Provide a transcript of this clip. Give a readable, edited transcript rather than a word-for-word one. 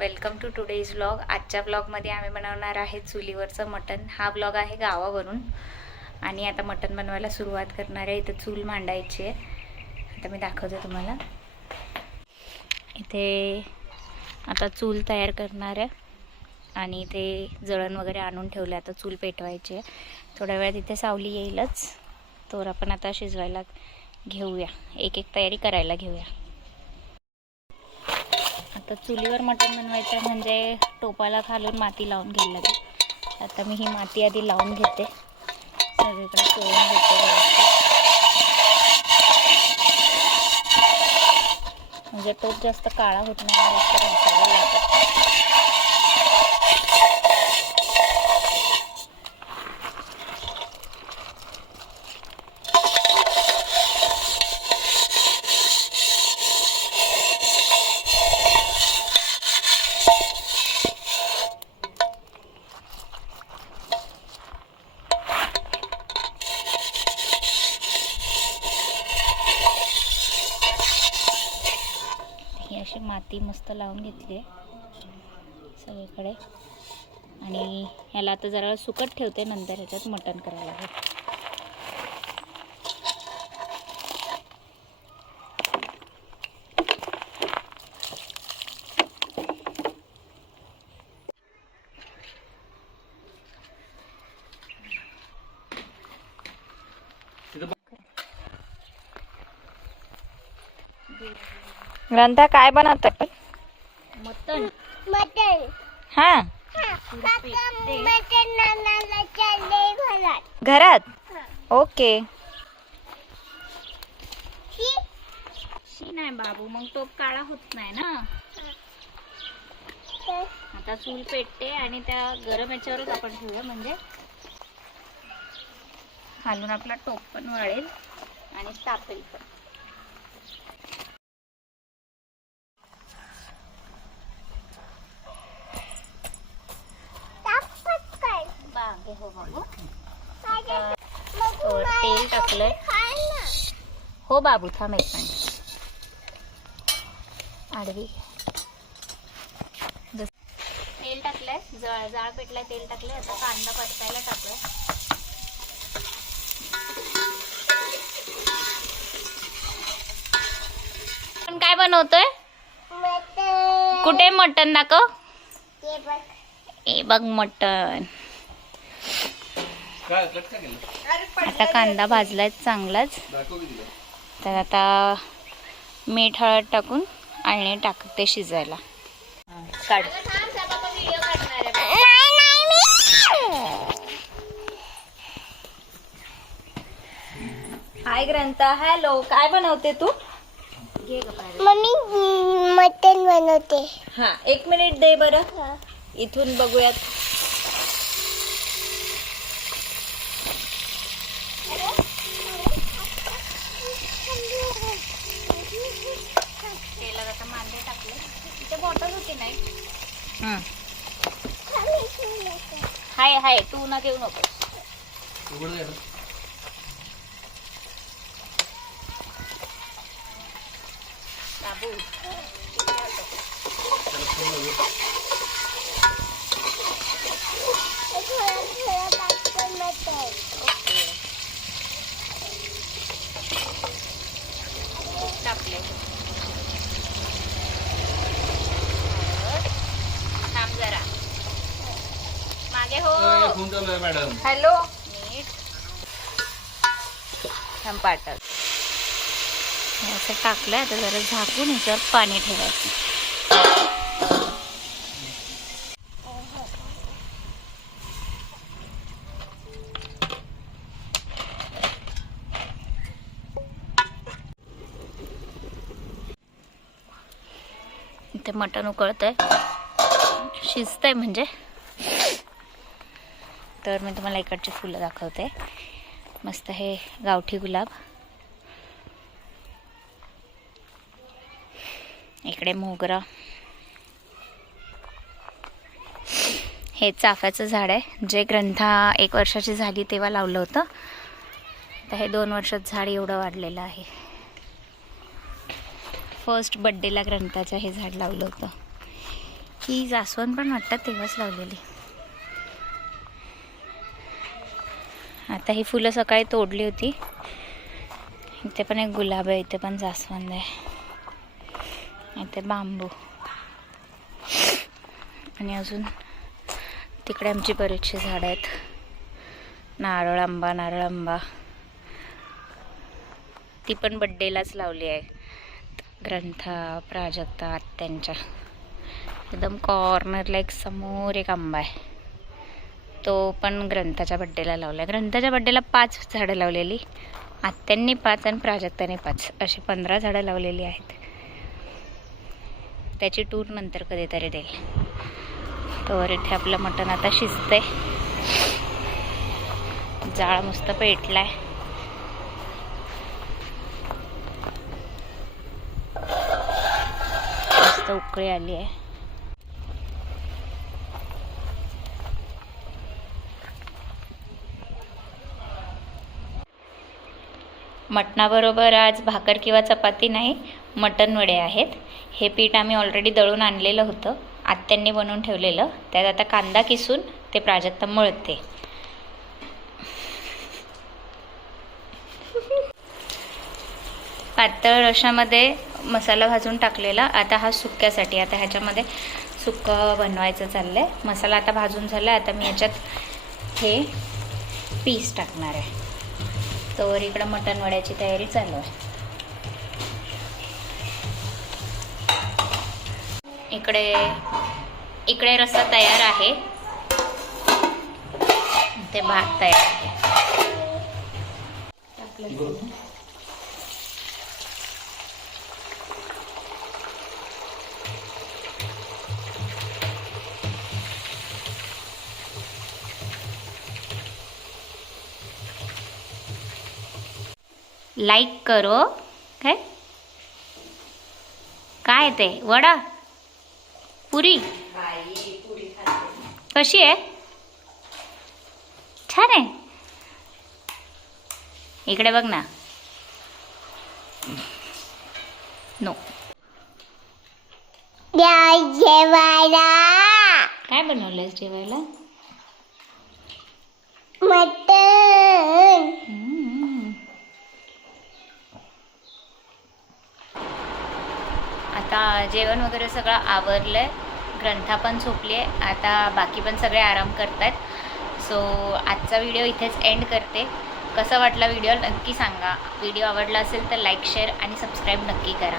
Welcome to today's vlog. आजच्या व्लॉगमध्ये आम्ही बनवणार आहे चुलीवरचं मटण। हा व्लॉग आहे गावावरून आणि आता मटण बनवायला सुरुवात करणार आहे। इथे चूल मांडायची आहे, आता मी दाखवते तुम्हाला। इथे आता चूल तयार करणार आहे आणि ते जळण वगैरे आणून ठेवले, आता चूल पेटवायची आहे। थोड्या वेळात इथे सावली येईलच, तर आपण आता शिजवायला घेऊया, एक एक तयारी करायला घेऊया। आता चुलीवर मटण बनवायचं म्हणजे टोपाला खालून माती लावून घ्यायला लागेल। आता मी ही माती आधी लावून घेते, सगळीकडे चोळून घेते व्यवस्थित, म्हणजे टोप जास्त काळा होत नाही, जास्त घासायला लागत। अशी माती मस्त लावून घेतली आहे सगळीकडे आणि ह्याला आता जरा सुकट ठेवते, नंतर ह्याच्यात मटण करायला लागेल। ग्रंथा काय बनवतात? मटण। मटण हा घरात। ओके। शी नाही बाबू, मग टोप काळा होत नाही ना। आता चूल पेटते आणि त्या गरम याच्यावरच आपण ठेवूया, म्हणजे खालून आपला टोप पण वाळेल आणि तापेल पण। हो बाबू, तेल टाकलंय। हो बाबू, थांब एक मिनिट, आडवी। तेल टाकलंय, जाळ पेटलाय, तेल टाकलंय। आता कांदा परतायला टाकलाय। पण काय बनवतोय? कुठे मटण दाखव? ए बघ मटण। आता कांदा भाजलाय चांगलाच, तर आता मीठ हळद टाकून आळणी टाकते शिजायला। काढ। हाय ग्रंथा, हॅलो, काय बनवते तू? मम्मी मटण बनवते। हा, एक मिनिट दे बरं, इथून बघूयात। तेलात आता मांदे टाकले, इथे बॉटल होती नाही। हाय हाय, तू ना घेऊ नको। बाबू टाकले, थांब जरा मागे हो। मॅडम हॅलो, मीठ थांब पाटल असं टाकलंय। आता जरा झाकून याच्यावर पाणी ठेवायचं। इथे मटण उकळतंय, शिजतंय म्हणजे। तर मी तुम्हाला इकडची फुलं दाखवते। मस्त हे गावठी गुलाब, इकडे मोगरा, हे चाफ्याचं झाड आहे, जे ग्रंथा 1 वर्षाची झाली तेव्हा लावलं होतं। तर हे 2 वर्षात झाड एवढं वाढलेलं आहे। फर्स्ट बड्डेला ग्रंथाचं हे झाड लावलं होतं। ही जास्वंद पण वाटतात तेव्हाच लावलेली. आता ही फुलं सकाळी तोडली होती. इथे पण एक गुलाब आहे, इथे पण जास्वंद आहे, इथे बांबू आणि अजून तिकडे आमची बरीचशी झाडं आहेत. नारळ आंबा ती पण बड्डेलाच लावली आहे. ग्रंथा, प्राजक्ता आत्यांच्या एकदम कॉर्नरला एक समोर एक आंबा आहे, तो पण ग्रंथाच्या बड्डेला लावला. ग्रंथाच्या बड्डेला 5 झाडं लावलेली, आत्यांनी 5 आणि प्राजक्ताने 5, अशी 15 झाडं लावलेली आहेत. त्याची टूर नंतर कधीतरी देईल. तर इथे आपलं मटण आता शिजतंय. जाळ मस्त पेटलाय. मस्त उकळी आली आहे. मटणाबरोबर आज भाकर किंवा चपाती नाही, मटण वडे आहेत. हे पीठ आम्ही ऑलरेडी दळून आणलेलं होतं, आत्यांनी बनवून ठेवलेलं. त्यात आता कांदा किसून ते प्राजक्ता मळते. पातळ रशामध्ये मसाला भाजून टाकलेला. आता हा सुक्यासाठी, आता ह्याच्यामध्ये सुक्कं बनवायचं चाललंय. मसाला आता भाजून झाला. आता मी ह्याच्यात हे पीस टाकणार आहे. तर इकडं मटण वड्याची तयारी चालू आहे. इकडे रस्सा तयार आहे, ते भात तयार आहे. लाईक करो. काय ते वडा पुरी कशी आहे? छान आहे. इकडे बघ ना. नो जेवायला काय बनवलंयस जेवायला? मटण. आता जेवण वगैरे सगळं आवरलंय. ग्रंथा पण झोपली आहे. आता बाकी पण सगळे आराम करतायत. सो आजचा व्हिडिओ इथेच एंड करते. कसा वाटला व्हिडिओ नक्की सांगा. व्हिडिओ आवडला असेल तर लाईक, शेअर आणि सबस्क्राईब नक्की करा.